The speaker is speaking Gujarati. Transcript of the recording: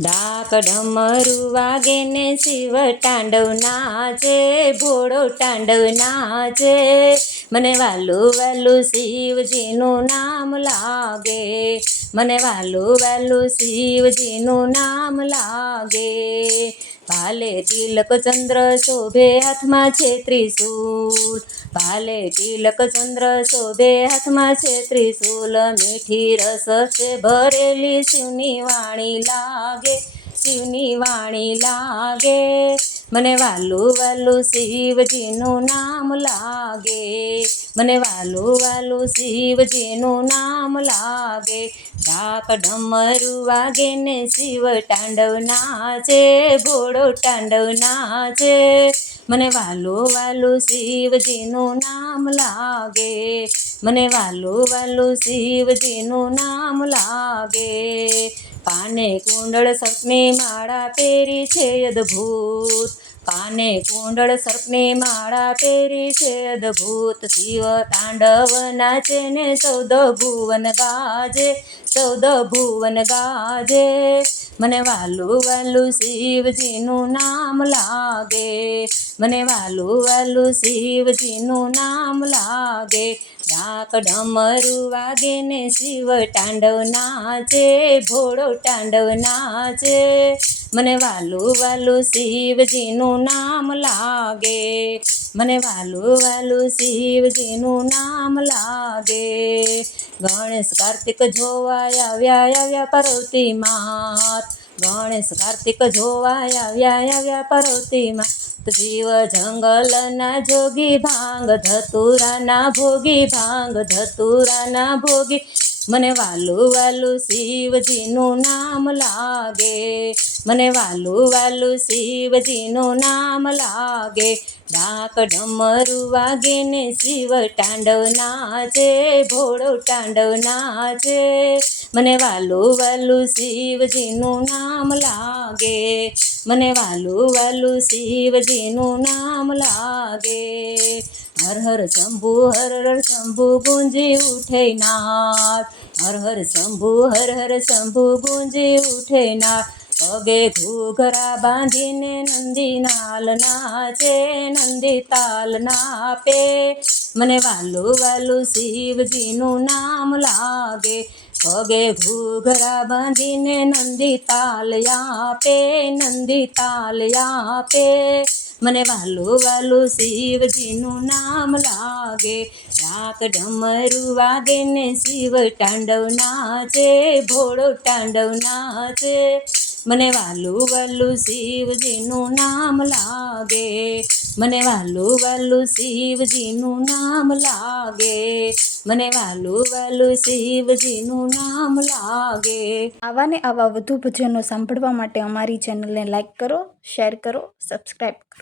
ડાક ડમરું વાગે ને શિવ તાંડવ નાચે ભોળો તાંડવ નાચે મને વાલું વહેલું શિવજીનું નામ લાગે. મને વાલું વહેલું શિવજીનું નામ લાગે. ભાલે તિલક ચંદ્ર શોભે હાથમાં છે ત્રિશૂલ ભાલે તિલક ચંદ્ર શોભે હાથમાં છે ત્રિશૂલ મીઠી રસ છે ભરેલી શિવની વાણી લાગે, શિવની વાણી લાગે. મને વાલું વાલું શિવજીનું નામ લાગે. મને વાલું વાલું શિવજીનું નામ લાગે. ડાક ઢમરું વાગે ને શિવ તાંડવ નાચે, ભોળો તાંડવ નાચે. મને વાલું વાલું શિવજીનું નામ લાગે. મને વાલું વાલું શિવજીનું નામ લાગે. પાને કુંડળ સર્પની માળા પહેરી છે અદ્ભુત. પાને કુંડળ સર્પની માળા પહેરી છે અદ્ભુત. શિવ તાંડવ નાચે ને ચૌદ ભુવન ગાજે ચૌદ ભુવન ગાજે. મને વાલું વાલું શિવજીનું નામ લાગે. મને વાલું વાલું શિવજીનું નામ લાગે. ડાક ડમરું વાગે ને શિવ તાંડવ નાચે, ભોળો તાંડવ નાચે. મને વાલું વાલું શિવજીનું નામ લાગે. મને વાલું વાલું શિવજીનું નામ લાગે. ગણેશ કાર્તિક જોવા આવ્યા આવ્યા પાર્વતી માત. ગણેશ કાર્તિક જોવા આવ્યા આવ્યા પાર્વતી માત. જીવ જંગલના જોગી ભાંગ, ધતુરાના ભોગી ભાંગ, ધતુરાના ભોગી. મને વાલું વાલું શિવજીનું નામ લાગે, મને વાલું વાલું શિવજીનું નામ લાગે. ડાક ડમરું વાગે ને શિવ તાંડવ નાચે ભોળો તાંડવ નાચે મને વાલું વાલું શિવજીનું નામ લાગે. મને વાલું વાલું શિવજીનું નામ લાગે. હર હર શંભુ, હર હર શંભુ, ગુંજી ઉઠે નાથ. હર હર શંભુ, હર હર શંભુ, ગુંજી ઉઠે નાથ. પગે ઘૂઘરા બાંધીને નંદી નાલ નાચે, નંદી તાલ નાપે. મને વાલું વાલું શિવજીનું નામ લાગે. પગે ઘૂઘરા બાંધીને નંદી તાલ આપે, નંદી તાલ આપે. મને વાલું વાલું શિવજીનું નામ લાગે ડાક ડમરુ વાગે ને શિવ તાંડવ નાચે, ભોળો તાંડવ નાચે. મને વાલું વાલું શિવજીનું નામ લાગે, મને વાલું વાલું શિવજીનું નામ લાગે. મને વાલું વાલું શિવજીનું નામ લાગે. આવા ને આવા વધુ ભજનો સાંભળવા માટે અમારી ચેનલને લાઈક કરો શેર કરો સબસ્ક્રાઈબ કરો.